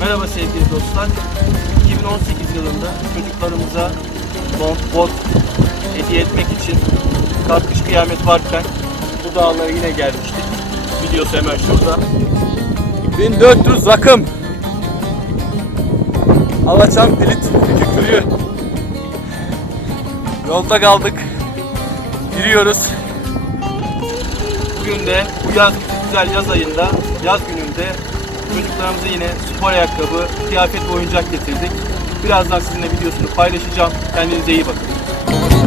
Merhaba sevgili dostlar. 2018 yılında çocuklarımıza don, bot hediye etmek için kalkış kıyamet varken bu dağlara yine gelmiştik. Videosu hemen şurada. 1400 rakım. Alaçam Pilit Kükürüğü. Yolda kaldık. Giriyoruz. Bugün de bu yaz güzel yaz ayında, yaz gününde çocuklarımıza yine spor ayakkabı, kıyafet ve oyuncak getirdik. Birazdan sizinle videosunu paylaşacağım. Kendinize iyi bakın.